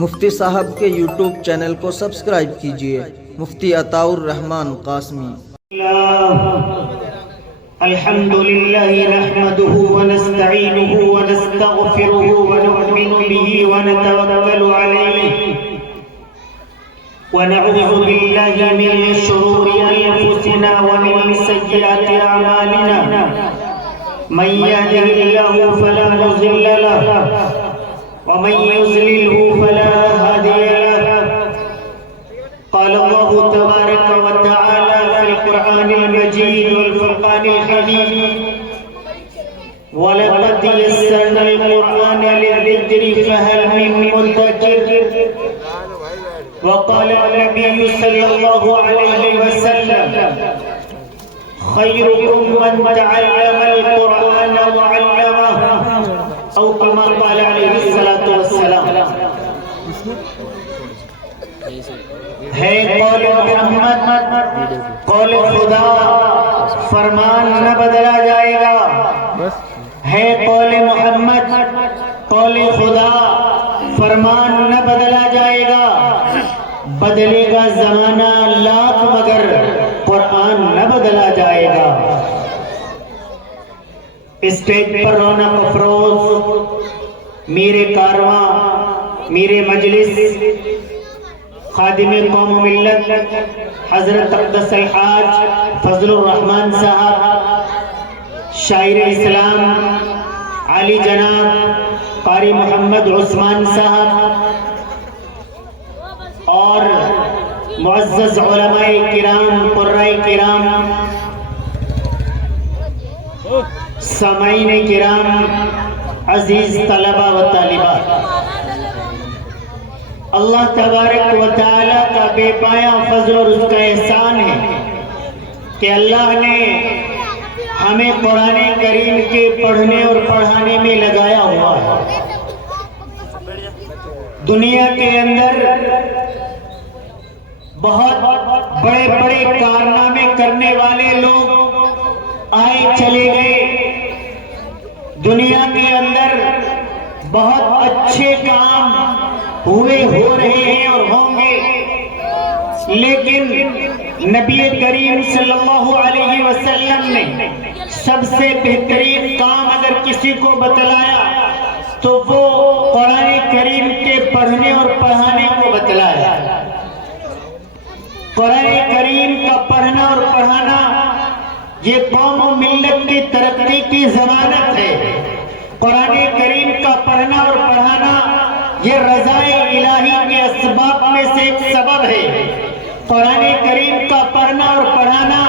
مفتی صاحب کے YouTube channel کو سبسکرائب کیجئے، مفتی عطاء الرحمن قاسمی۔ الحمد لله نحمده ونستعينه ونستغفره ونؤمن به ونتوكل عليه ونعوذ بالله من شرور أنفسنا ومن سيئات أعمالنا من يهده الله فلا مضل له ومن يضلله فلا هادي له قال الله تبارك وتعالى في القرآن المجيد والفرقان الحميد ولقد يسرنا القرآن للذكر فهل من مدكر وقال النبي صلى الله عليه وسلم خيركم من تعلم القرآن وعلمه أو كما قال عليه الصلاة والسلام۔ ہے قول محمد، قول خدا، فرمان نہ بدلا جائے گا۔ ہے قول محمد، قول خدا، فرمان نہ بدلا جائے گا۔ بدلے گا زمانہ لاکھ مگر قرآن نہ بدلا جائے گا۔ اسٹیج پر رونق افروز میرے کارواں، میرے مجلس، خادم قوم و ملت حضرت اقدس الحاج فضل الرحمن صاحب، شاعر اسلام عالی جناب قاری محمد عثمان صاحب، اور معزز علماء کرام، قرائے کرام، سامعین کرام، عزیز طلبہ و طالبات، اللہ تبارک و تعالیٰ کا بے پایا فضل اور اس کا احسان ہے کہ اللہ نے ہمیں قرآن کریم کے پڑھنے اور پڑھانے میں لگایا ہوا ہے۔ دنیا کے اندر بہت بڑے بڑے کارنامے کرنے والے لوگ آئے چلے گئے، دنیا کے اندر بہت اچھے کام ہوئے، ہو رہے ہیں اور ہوں گے، لیکن نبی کریم صلی اللہ علیہ وسلم نے سب سے بہترین کام اگر کسی کو بتلایا تو وہ قرآن کریم کے پڑھنے اور پڑھانے کو بتلایا۔ قرآن کریم کا پڑھنا اور پڑھانا یہ قوم و ملت کی ترقی کی ضمانت ہے۔ قرآن کریم کا پڑھنا اور پڑھانا یہ رضائے الہی کے اسباب میں سے ایک سبب ہے۔ قرآن کریم کا پڑھنا اور پڑھانا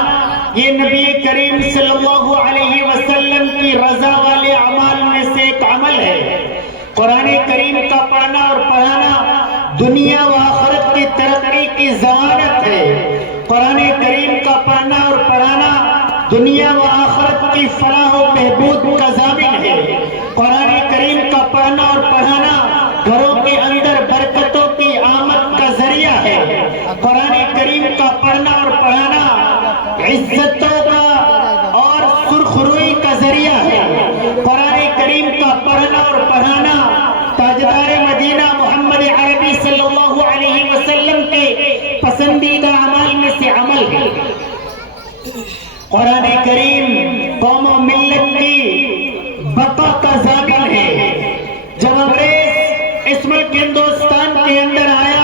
یہ نبی کریم صلی اللہ علیہ وسلم کی رضا والے اعمال میں سے ایک عمل ہے۔ قرآن کریم کا پڑھنا اور پڑھانا دنیا و آخرت کی ترقی کی ضمانت ہے۔ قرآن کریم کا پڑھنا اور پڑھانا دنیا و آخرت کی فلاح و بہبود کا ضامن ہے۔ قرآن کریم کا پڑھنا اور پڑھانا گھروں کے اندر برکتوں کی آمد کا ذریعہ ہے۔ قرآن کریم کا پڑھنا اور پڑھانا عزتوں کا اور سرخروئی کا ذریعہ ہے۔ قرآن کریم کا پڑھنا اور پڑھانا تاجدار مدینہ محمد عربی صلی اللہ علیہ وسلم کے پسندیدہ اعمال میں سے عمل ہے۔ قرآن کریم قوم و ملت کی بقا کا ضامن ہے۔ جب انگریز اس ملک ہندوستان کے اندر آیا،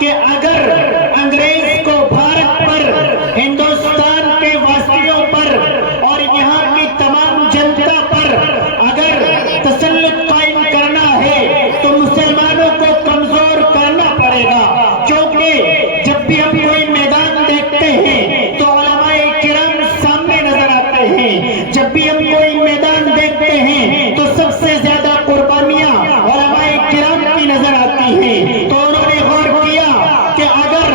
کہ اگر انگریز کو بھارت پر، ہندوستان کے واسطیوں پر اور یہاں کی تمام جنتا پر اگر تسلط قائم کرنا ہے تو مسلمانوں کو کمزور کرنا پڑے گا، کیونکہ جب بھی ہم کوئی میدان دیکھتے ہیں تو علماء کرام سامنے نظر آتے ہیں، جب بھی ہم کوئی میدان دیکھتے ہیں تو سب سے زیادہ قربانیاں علماء کرام کی نظر آتی ہیں۔ تو انہوں نے غور کیا کہ اگر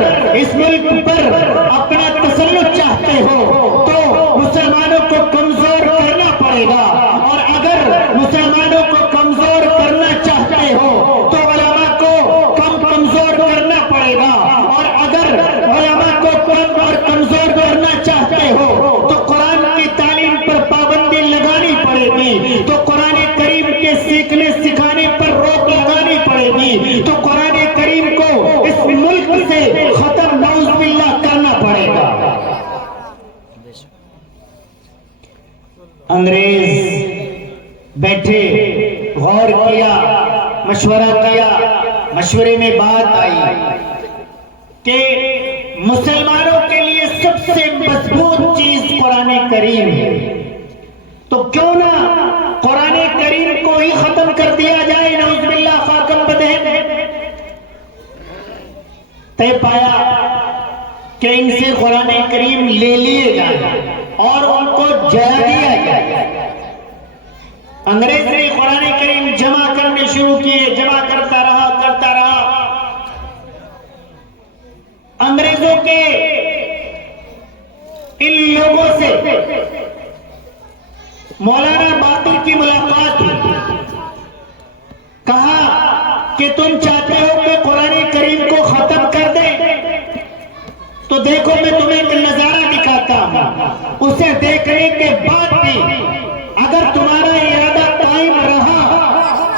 غور کیا، مشورہ کیا، مشورے میں بات آئی کہ مسلمانوں کے لیے سب سے مضبوط چیز قرآن کریم ہے، تو کیوں نہ قرآن کریم کو ہی ختم کر دیا جائے، نعوذ باللہ خاکم بدہن۔ طے پایا کہ ان سے قرآن کریم لے لیے جائے اور ان کو جلا دیا جائے۔ انگریز نے قرآن کریم جمع کرنے شروع کیے، جمع کرتا رہا۔ انگریزوں کے ان لوگوں سے مولانا باقر کی ملاقات ہوئی، کہا کہ تم چاہتے ہو کہ قرآن کریم کو ختم کر دیں، تو دیکھو میں تمہیں ایک نظارہ دکھاتا ہوں، اسے دیکھنے کے بعد بھی اگر تمہارا ارادہ قائم رہا،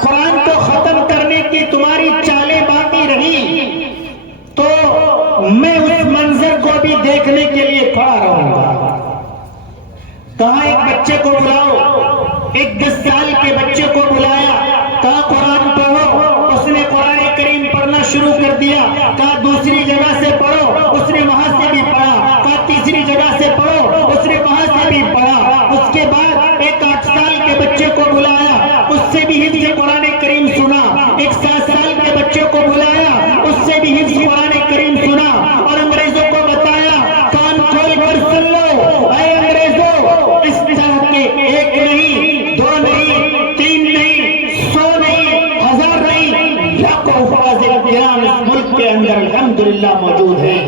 قرآن کو ختم کرنے کی تمہاری چالیں باقی رہی، تو میں اس منظر کو بھی دیکھنے کے لیے کھڑا رہوں گا۔ کہا ایک بچے کو بلاؤ، ایک 10 سال کے بچے کو بلایا، کہا قرآن پڑھو، اس نے قرآن کریم پڑھنا شروع کر دیا۔ کہا دوسری جگہ سے پڑھو، اس نے وہاں سے بھی پڑھا۔ کہا تیسری جگہ سے پڑھو، اس نے وہاں سے بھی پڑھا۔ اس کے بعد ایک 8 سال کے بچے کو بلایا، اس سے بھی حفظ قرآن کریم سنا۔ ایک 7 سال کے بچے کو بلایا، اس سے بھی حفظ قرآن کریم سنا، اور انگریزوں کو بتایا کان کھول کر سن لو، اے انگریزوں، اس طرح کے ایک نہیں، 2 نہیں، 3 نہیں، 100 نہیں، 1000 نہیں، لاکھوں حفاظ کرام اس ملک کے اندر الحمدللہ موجود ہیں۔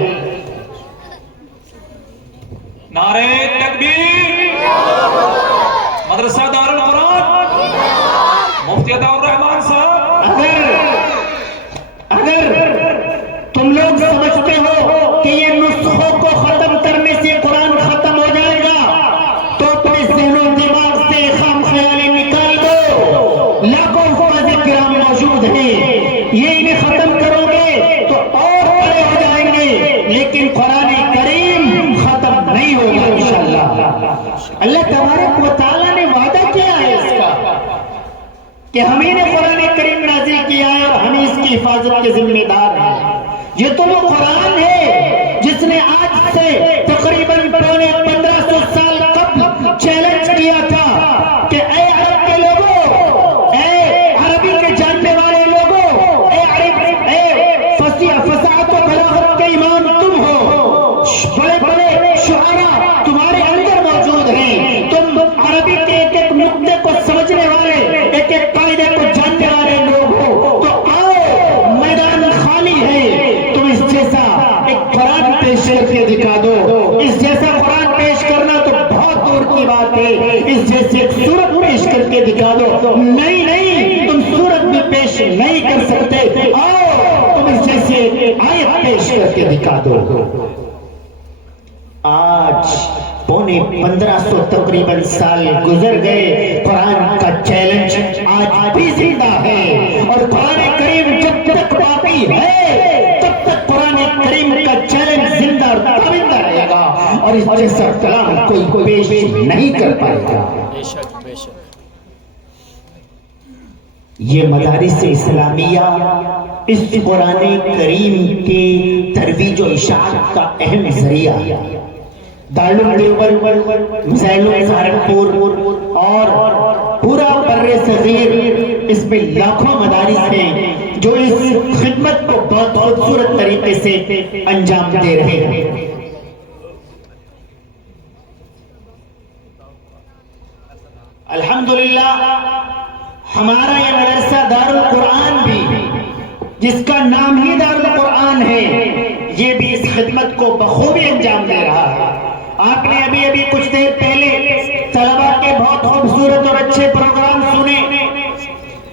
نعرہ تکبیر، مدرسہ دارالقرآن، مفتی عطاء الرحمان صاحب۔ اگر تم لوگ سمجھتے ہو کہ یہ نسخوں کو ختم کرنے سے قرآن ختم ہو جائے گا، تو اپنے ذہن و دماغ سے خام خیالی نکال دو۔ لاکھوں حفاظ کرام موجود ہیں، یہ انہیں ختم کرو گے تو اور بڑے ہو جائیں گے، لیکن قرآن کریم ختم نہیں ہوگا انشاءاللہ۔ اللہ تبارک و تعالیٰ نے وعدہ کیا ہے اس کا کہ ہمیں نے قرآن کریم نازل کیا ہے اور ہم اس کی حفاظت کے ذمہ دار ہیں۔ یہ تو وہ قرآن ہے جس نے آج سے تقریباً 1500 سال قبل چیلنج کیا تھا کہ اے عرب کے لوگوں، اے عربی کے جاننے والے لوگوں، اے فصاحت و بلاغت کے امام تم ہو، بڑے بڑے شعراء تمہارے اندر موجود ہیں، تم عربی کے ایک ایک نقطے کو سمجھنے والے، ایک ایک قاعدے کو جاننے والے لوگ ہو، تو آؤ میدان خالی ہے، تم اس جیسا ایک قرآن پیش کر کے دکھا دو۔ اس جیسا قرآن پیش کرنا تو بہت دور کی بات ہے، اس جیسے ایک سورت پیش کر کے دکھا دو۔ نہیں، تم سورت بھی پیش نہیں کر سکتے، آؤ تم اس جیسے آیت پیش کر کے دکھا دو۔ آج 1500 تقریباً سال گزر گئے، قرآن کا چیلنج آج بھی زندہ ہے، اور قرآن کریم جب تک باقی ہے تب تک قرآن کریم کا چیلنج زندہ اور تابندہ رہے گا، اور اس جیسا کلام کوئی پیش نہیں کر پائے گا۔ یہ مدارس اسلامیہ اس قرآن کریم کی ترویج و اشاعت کا اہم ذریعہ ہے۔ دارالعلوم دیوبند، مسائل سہارنپور اور پورا بر صغیر، اس میں لاکھوں مدارس ہیں جو اس خدمت کو بہت خوبصورت طریقے سے انجام دے رہے ہیں۔ الحمدللہ ہمارا یہ مدرسہ دارالقرآن بھی، جس کا نام ہی دارالقرآن ہے، یہ بھی اس خدمت کو بخوبی انجام دے رہا ہے۔ آپ نے ابھی کچھ دیر پہلے طلبہ کے بہت خوبصورت اور اچھے پروگرام سنے،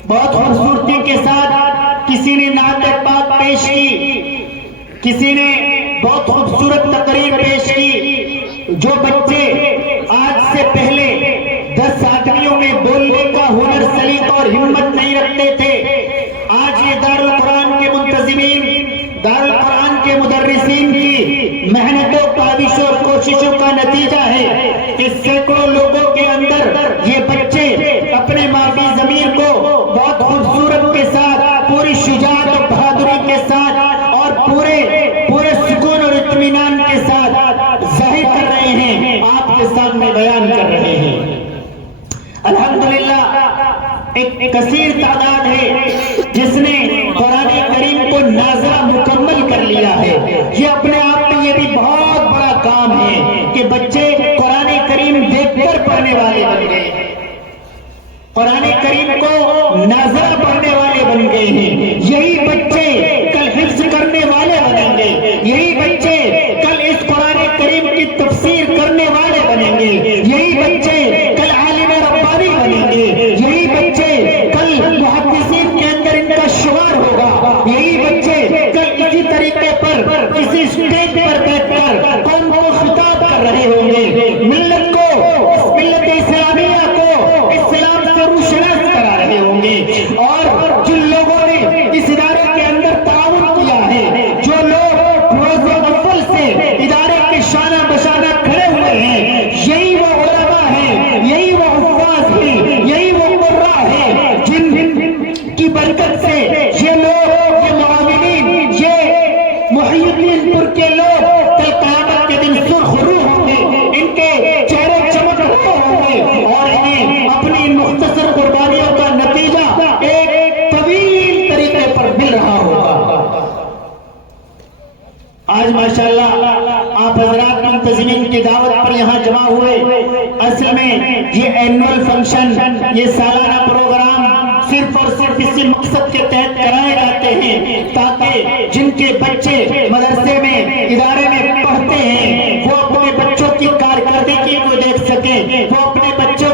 بہت خوبصورتی کے ساتھ کسی نے نعت پاک پیش کی، کسی نے بہت خوبصورت تقریر پیش کی۔ جو بچے آج سے پہلے 10 آدمیوں میں بولنے کا ہنر، سلیقہ اور ہمت نہیں رکھتے تھے، آج یہ دارالقرآن کے منتظمین، دارالقرآن کے مدرسین کی محنتوں، کاوشوں اور کوششوں کا نتیجہ ہے کہ سینکڑوں لوگوں کے اندر یہ بچے اپنے مادی ضمیر کو بہت اور جن لوگوں نے اس ادارے کے اندر تعاون کیا ہے، جو لوگ روز اول سے ادارے کے شانہ بشانہ کھڑے ہوئے ہیں، یہی وہ علماء ہیں، یہی وہ حفاظ ہیں، یہی وہ قراء ہیں جن کی برکت سے یہ لوگ، یہ معاونین، یہ محی الدین پور کے لوگ کل قیامت کے دن سرخ روح ہوں گے، ان کے چہرے چمک رہے ہوں گے اور انہیں اپنی مختصر قربانیوں کا نتیجہ ایک طویل طریقے پر مل رہا ہوگا۔ آج ماشاءاللہ آپ حضرات منتظمین کی دعوت پر یہاں جمع ہوئے۔ اصل میں یہ اینول فنکشن، یہ سالانہ پروگرام صرف اور صرف اسی مقصد کے تحت کرائے جاتے ہیں تاکہ جن کے بچے مدرسے میں، ادارے میں پڑھتے ہیں، وہ اپنے بچوں کی کارکردگی کو دیکھ سکیں، وہ اپنے بچوں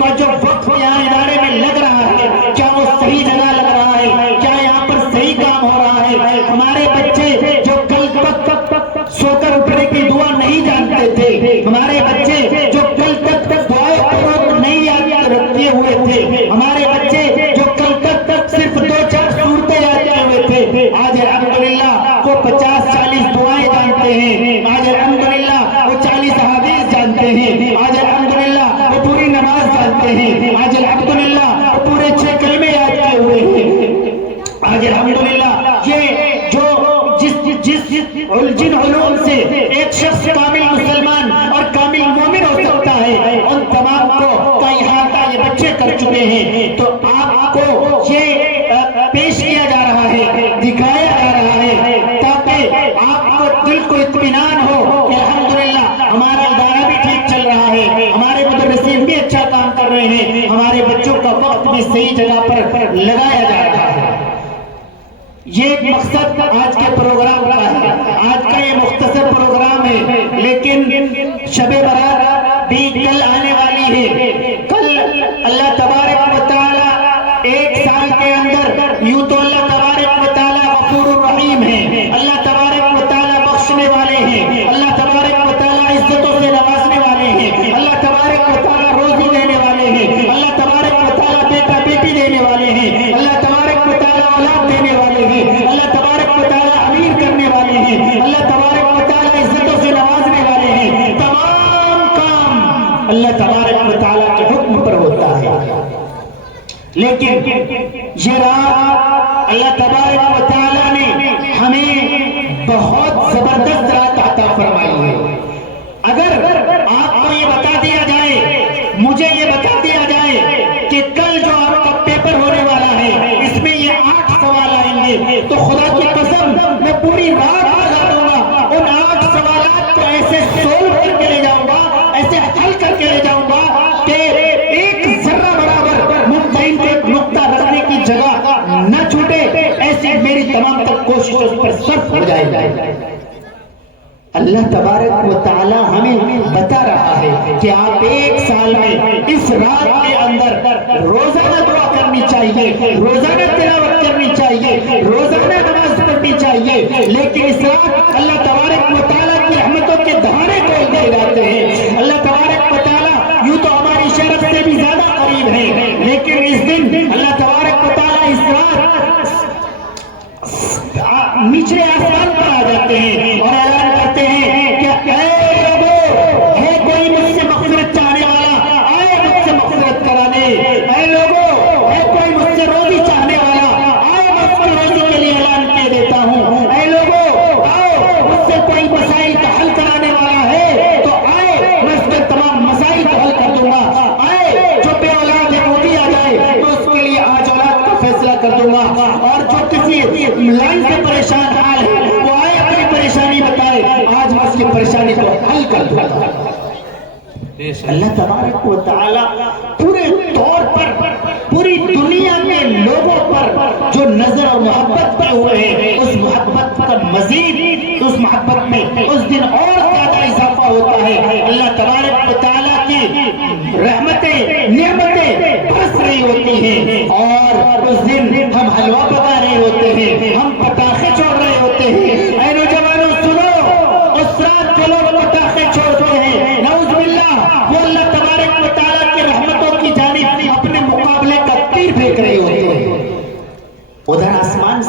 کا جو وقت یہاں ادارے میں لگ رہا ہے کیا وہ صحیح جگہ لگ رہا ہے، کیا یہاں پر صحیح کام ہو رہا ہے۔ ہمارے بچے جو کل تک سو کر اٹھنے کی دعا نہیں جانتے تھے، ہمارے بچے جو کل تک دعائیں قنوت نہیں یاد رکھے ہوئے تھے، ہمارے بچے جو کل تک صرف 2-4 سورتیں یاد کیے ہوئے تھے، آج الحمدللہ وہ 50-40 دعائیں جانتے ہیں، آج الحمدللہ وہ 40 احادیث جانتے ہیں، آج الحمدللہ وہ پوری نماز جانتے ہیں، آج الحمدللہ وہ پورے 6 کلمے یاد کیے ہوئے ہیں، آج الحمدللہ یہ جو جن علوم سے ایک شخص کامل مسلمان اور کامل مومن ہو سکتا ہے، ان تمام کو کا احاطہ یہ بچے کر چکے ہیں۔ تو آپ کو یہ پیش کیا جا رہا ہے، دکھایا جا رہا ہے تاکہ آپ کو دل کو اطمینان ہو کہ الحمدللہ ہمارا ادارہ بھی ٹھیک چل رہا ہے، ہمارے مدرسین بھی اچھا کام کر رہے ہیں، ہمارے بچوں کا وقت بھی صحیح جگہ پر لگایا جا رہا ہے۔ یہ ایک مقصد آج کے پروگرام کا ہے، آج کا یہ مختصر پروگرام ہے، لیکن شب برات بھی کل آنے والی ہے۔ کل اللہ تبارک و تعالی 1 سال کے اندر، یوں تو اللہ تبارک و تعالی غفور الرحیم ہے، اللہ تبارک و تعالی بخشنے والے ہیں، اللہ تبارک و تعالی عزتوں سے نوازنے والے ہیں، اللہ تبارک و تعالی روزی دینے والے ہیں، اللہ تبارک و تعالی بیٹا بیٹی دینے والے ہیں، اللہ تبارک و تعالی اولاد دینے والے ہیں، اللہ تبارک و تعالی امیر کرنے والے ہیں، اللہ تبارک و تعالی عزتوں سے نوازنے والے ہیں۔ تمام کام اللہ تبارک و تعالی کے حکم پر ہوتا ہے، لیکن یہ رات اللہ تبارک و تعالی نے ہمیں بہت زبردست رات عطا فرمائی ہے۔ اگر آپ کو یہ بتا دیا جائے، مجھے یہ بتا دیا جائے کہ کل جو آپ کا پیپر ہونے والا ہے اس میں یہ 8 سوال آئیں گے، تو خدا کی قسم میں پوری رات لگا دوں گا، ان 8 سوالات کو ایسے سولو کر کے لے جاؤں گا، ایسے حل کر کے لے جاؤں گا کہ ایک ذرہ برابر ممتحن کو ایک نقطہ رکھنے کی جگہ نہ چھوٹے، ایسی میری تمام تک کوشش اس پر صرف ہو جائے گا۔ اللہ تبارک و تعالی ہمیں بتا رہا ہے کہ آپ 1 سال میں اس رات کے اندر روزانہ دعا کرنی چاہیے، روزانہ تلاوت کرنی چاہیے، روزانہ نماز پڑھنی چاہیے، لیکن اس رات اللہ تبارک و تعالی کی رحمتوں کے دھارے کھول دیے جاتے ہیں۔ اللہ تبارک و تعالی یوں تو ہماری شرف سے بھی زیادہ قریب ہے، لیکن اس دن اللہ تبارک و تعالی اس رات نچلے آسمان پر آ جاتے ہیں اور اعلان کرتے ہیں کہ اے لوگوں، ہے کوئی مجھ سے مغفرت چاہنے والا، آئے مجھ سے مغفرت کرانے، اے لوگوں، ہے کوئی مجھ سے روزی چاہنے والا، آئے میں اس کی روزی کے لیے اعلان کیے دیتا ہوں، اے لوگوں آؤ، مجھ سے کوئی مسائل کا حل کرانے والا ہے تو آئے، میں اس کے تمام مسائل کو حل کر دوں گا، آئے جو بے اولاد ہے وہ بھی آ جائے، میں اس کے لیے آج اولاد کا فیصلہ کر دوں گا، اور جو کسی لائن سے پریشان حال ہے وہ آئے اپنی پریشانی بتائے، آج میں اس کی پریشانی کو حل کر دوں گا۔ اللہ تبارک و تعالی پورے طور پر پوری دنیا میں لوگوں پر جو نظر اور محبت کیے ہوئے ہیں، اس محبت کا مزید اس محبت میں اس دن اور زیادہ اضافہ ہوتا ہے۔ اللہ تبارک و تعالی کی رحمتیں، نعمتیں برس رہی ہوتی ہیں، اور اس دن ہم حلوہ پکا رہے ہوتے ہیں، ہم پٹاخے چھوڑ رہے ہوتے ہیں۔ اے نوجوانوں سنو، اس رات جو لوگ پٹاخے چھوڑتے ہیں، نعوذ باللہ، وہ اللہ تبارک و تعالی کی رحمتوں کی جانب اپنے مقابلے کا تیر پھینک رہے ہوتے ہیں۔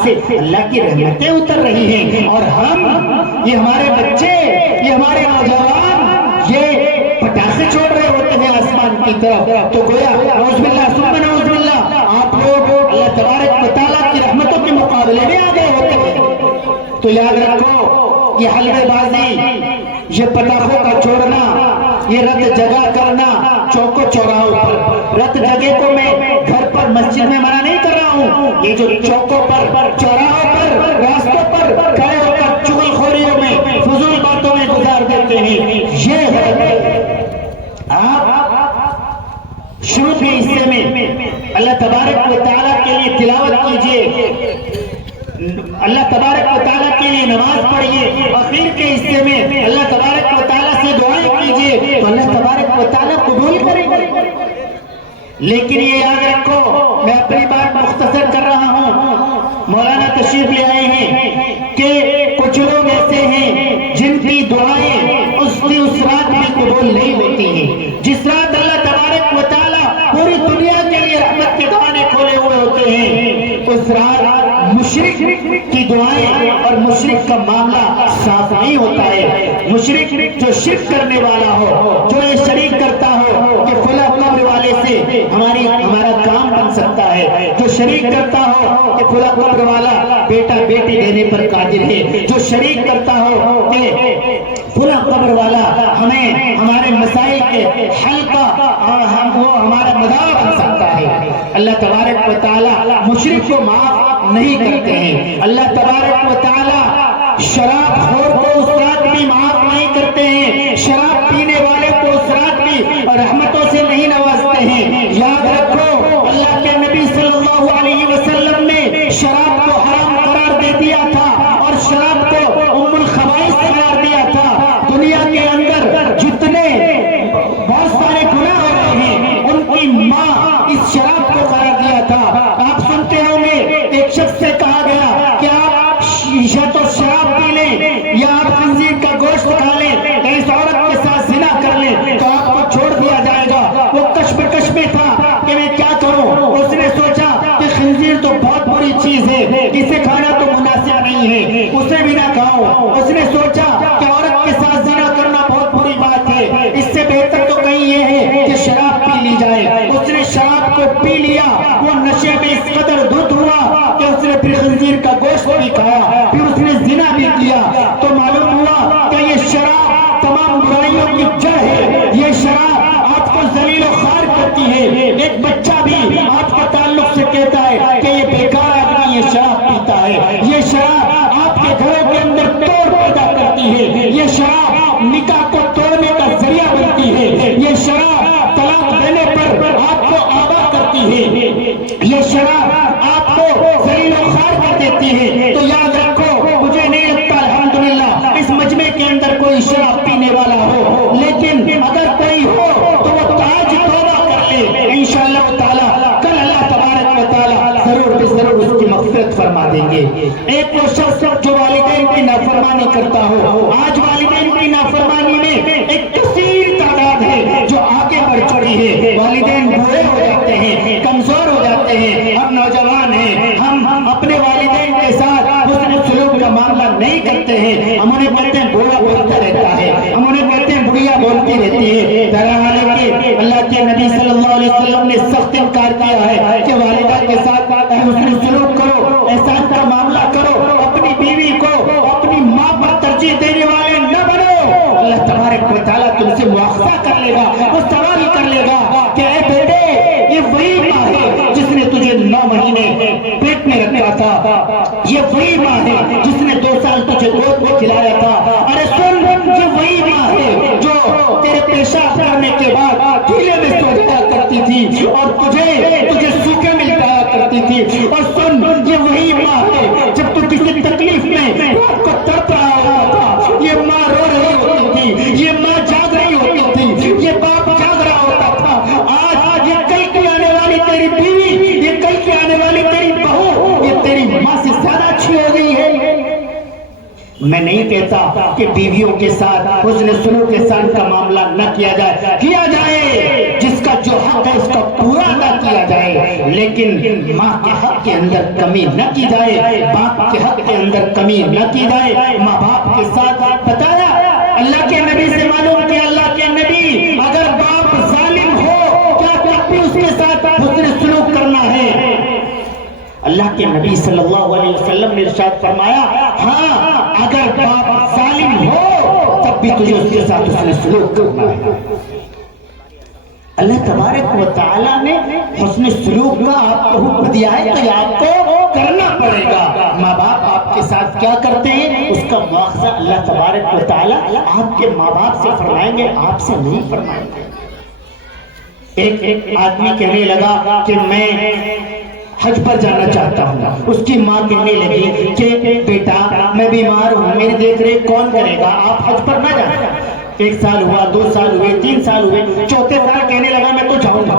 سے اللہ کی رحمتیں اتر رہی ہیں، اور ہم، یہ ہمارے بچے، یہ ہمارے نوجوان، یہ پٹاخے چھوڑ رہے ہوتے ہیں آسمان کی طرف، تو گویا نعوذ باللہ ثم نعوذ باللہ آپ لوگ اللہ تبارک و تعالیٰ کی رحمتوں کے مقابلے میں آ گئے ہوتے ہیں۔ تو یاد رکھو، یہ حلوے بازی، یہ پٹاخوں کا چھوڑنا، یہ رت جگہ کرنا چوکوں چوراہوں پر، رت جگہ کو میں گھر پر مسجد میں منع نہیں کر رہا ہوں، یہ جو چوکوں پر، چوراہوں پر، راستوں پر کھڑے ہو کر چغل خوریوں میں، فضول باتوں میں گزار دیتے ہیں، یہ غلط ہے۔ آپ شروع کے حصے میں اللہ تبارک و تعالیٰ کے لیے تلاوت کیجئے، اللہ تبارک و تعالیٰ کے لیے نماز پڑھیے، آخر کے حصے میں اللہ تبارک و تعالیٰ سے دعائیں کیجئے تو اللہ تبارک و تعالیٰ قبول کرے گا۔ لیکن یہ یاد رکھو، میں اپنی بات مختصر کر رہا ہوں، مولانا تشریف لے آئے ہیں کہ کچھ لوگ ایسے ہیں جن کی دعائیں اس رات میں قبول نہیں ہوتی ہیں، جس رات اللہ تبارک و تعالیٰ پوری دنیا کے لیے رحمت کے دروازے کھولے ہوئے ہوتے ہیں، اس رات مشرک کی دعائیں اور مشرک کا معاملہ صاف نہیں ہوتا ہے۔ مشرک جو شرک کرنے والا ہو، جو یہ شریک کرتا ہو کہ فلاں قبر والے سے ہمارا کام بن سکتا ہے، جو شریک کرتا ہو کہ فلاں قبر والا بیٹا بیٹی دینے پر قادر ہے، جو شریک کرتا ہو کہ فلاں قبر والا ہمیں ہمارے مسائل کے حل کا وہ ہمارا مدار بن سکتا ہے، اللہ تبارک و تعالیٰ مشرک کو معاف نہیں کرتے ہیں۔ اللہ تبارک و تعالیٰ شراب خور کو اس رات بھی معاف نہیں کرتے ہیں، شراب پینے والے کو اس رات بھی رحمتوں سے نہیں نوازتے ہیں۔ یاد رکھو، اللہ کے نبی صلی اللہ علیہ وسلم نے شراب کو حرام قرار دے دیا تھا اور شراب کو ام الخبائث قرار دیا تھا۔ دنیا کے اندر جتنے بہت سارے گناہ ہو رہے ہیں، ان کی ماں اس شراب کو قرار دیا تھا۔ آپ سنتے ہوں گے ایک شخص سے کہا گیا کہ آپ یا تو شراب پی لیں یا آپ خنزیر کا گوشت کھا لیں، اس عورت کے ساتھ زنا کر لیں تو آپ کو چھوڑ دیا جائے گا۔ وہ کشمکش میں تھا کہ میں کیا کروں، اس نے سوچا کہ خنزیر تو بہت بری چیز ہے، اسے کھانا تو مناسب نہیں ہے، اسے بھی نہ کھاؤ۔ اس نے سوچا کہ عورت کے ساتھ زنا کرنا بہت بری بات ہے، اس سے بہتر تو کہیں یہ ہے کہ شراب پی لی جائے۔ اس نے شراب کو پی لیا، وہ نشے میں اس قدر دھت ہوا کہ اس نے پھر خنزیر کا گوشت بھی کھایا، پھر اس نے زنا بھی کیا۔ تو معلوم ہوا کہ یہ شراب تمام برائیوں کی جڑ ہے، یہ شراب آپ کو ذلیل و خوار کرتی ہے۔ ایک بچہ بھی آپ کے تعلق سے کہتا ہے کہ یہ بیکار آدمی یہ شراب پیتا ہے، یہ شراب آپ کے گھروں کے اندر توڑ پیدا کرتی ہے، یہ شراب نکاح کو توڑنے کا ذریعہ بنتی ہے، یہ شراب طلاق دینے پر آپ کو آبا کرتی ہے، یہ شراب آپ کو ذلیل و خوار کر دیتی ہے۔ تو یاد رکھو، مجھے نہیں لگتا الحمدللہ اس مجمع کے اندر کوئی شراب پینے والا ہو، لیکن اگر کوئی ہو تو وہ تاج توبہ کر لے، انشاءاللہ تعالی کل اللہ تبارک و تعالی ضرور بے ضرور اس کی مغفرت فرما دیں گے۔ ایک وہ شخص جو والدین کی نافرمانی کرتا ہو، آج والدین کی نافرمانی میں ایک کثیر تعداد ہے جو آگے بڑھ چکی ہے، والدین بوڑھے ہو جاتے ہیں، کمزور ہو جاتے ہیں، ہم نوجوان ہیں، ہم اپنے والدین کے ساتھ حسن سلوک کا معاملہ نہیں کرتے ہیں، ہم انہیں کہتے ہیں بوڑھا بولتا رہتا ہے، ہم انہیں کہتے ہیں بڑھیا بولتی رہتی ہے۔ حالانکہ اللہ کے نبی صلی اللہ علیہ وسلم نے سخت انکار کیا ہے کہ والدہ کے ساتھ حسن سلوک کرو، احسان کا معاملہ کرو، اپنی بیوی کو اپنی ماں پر ترجیح دینے والے نہ بنو، اللہ تبارک و تعالیٰ تم سے مواخذہ کر لے گا، وہ سوال کر لے گا کہ اے بیٹے، یہ وہی ماں ہے جس نے تجھے 9 مہینے پیٹ میں رکھا تھا، یہ وہی ماں ہے جس نے 2 سال تجھے گود میں کھلایا تھا، ارے سن، یہ وہی ماں ہے جو تیرے پیشاب کرنے کے بعد گیلے میں سو جایا کرتی تھی اور تجھے سوکھے میں لٹایا کرتی تھی، اور سن، یہ وہی ماں ہے جب تو کسی تکلیف میں رات کو تڑپ رہا ہوتا تھا، یہ ماں رو رہی ہوتی تھی، یہ ماں جاگ رہی ہوتی تھی، یہ باپ جاگ رہا ہوتا تھا۔ آج یہ کل کی آنے والی تیری بیوی، یہ کل کی آنے والی تیری بہو، یہ تیری ماں سے زیادہ اچھی ہو گئی ہے۔ میں نہیں کہتا کہ بیویوں کے ساتھ حسن سلوک احسان کا معاملہ نہ کیا جائے، کیا جائے، جس کا جو جو حق ہے اس کا پورا ادا کیا جائے، لیکن ماں کے حق کے اندر کمی نہ کی جائے، باپ کے حق کے اندر کمی نہ کی جائے۔ ماں باپ کے ساتھ بتایا اللہ کے نبی سے معلوم کہ اللہ کے نبی اگر باپ ظالم ہو کیا بھی اس کے ساتھ حسن سلوک کرنا ہے؟ اللہ کے نبی صلی اللہ علیہ وسلم نے ارشاد فرمایا ہاں اگر باپ ظالم ہو تب بھی تجھے اس کے ساتھ حسن سلوک کرنا ہے۔ اللہ تبارک و تعالیٰ نے حسن سلوک کا آپ کو حکم دیا ہے تو یہ آپ کو کرنا پڑے گا۔ ماں باپ آپ کے ساتھ کیا کرتے ہیں اس کا مواخذہ اللہ تبارک و تعالیٰ آپ کے ماں باپ سے فرمائیں گے، آپ سے نہیں فرمائیں گے۔ ایک آدمی کہنے لگا کہ میں حج پر جانا چاہتا ہوں، اس کی ماں کہنے لگی کہ بیٹا میں بیمار ہوں، میری دیکھ ریکھ کون کرے گا، آپ حج پر نہ جائیں۔ 1 سال ہوا، 2 سال ہوئے، 3 سال ہوئے، چوتھے سال کہنے لگا میں تو جاؤں گا،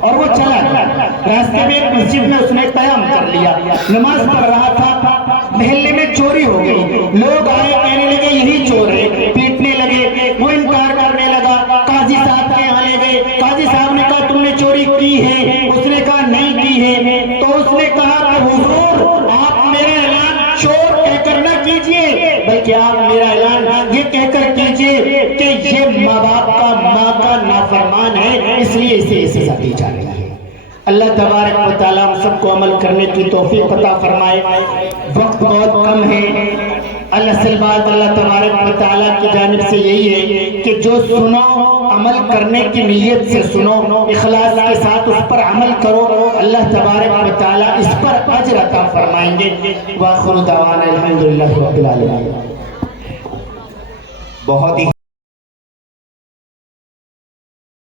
اور وہ چلا گیا۔ راستے میں ایک مسجد میں اس نے قیام کر لیا، نماز پڑھ رہا تھا، محلے میں چوری ہو گئی، لوگ آئے کہنے لگے یہی چور ہے، پیٹنے لگے، وہ انکار کرنے لگا، قاضی صاحب کے یہاں لے گئے، قاضی صاحب نے کہا تم نے چوری کی ہے؟ اس نے کہا نہیں کی ہے۔ تو اس نے کہا کہ حضور آپ میرا اعلان چور کہہ کر نہ کیجئے، بلکہ آپ میرا اعلان یہ کہہ کر کیجئے کہ یہ ماں باپ کا ماں کا نافرمان ہے، اس لیے اسے سزا دی جا رہی ہے۔ اللہ تبارک و تعالیٰ ہم سب کو عمل کرنے کی توفیق عطا فرمائے۔ وقت بہت کم ہے، اصل بات اللہ تبارک و تعالیٰ کی جانب سے یہی ہے کہ جو سنو عمل کرنے کی نیت سے سنو، اخلاص کے ساتھ اس پر عمل کرو، اللہ تبارک و تعالیٰ اس پر اجر عطا فرمائیں گے۔ وآخر دعوانا الحمدللہ رب العالمین۔ بہت ہی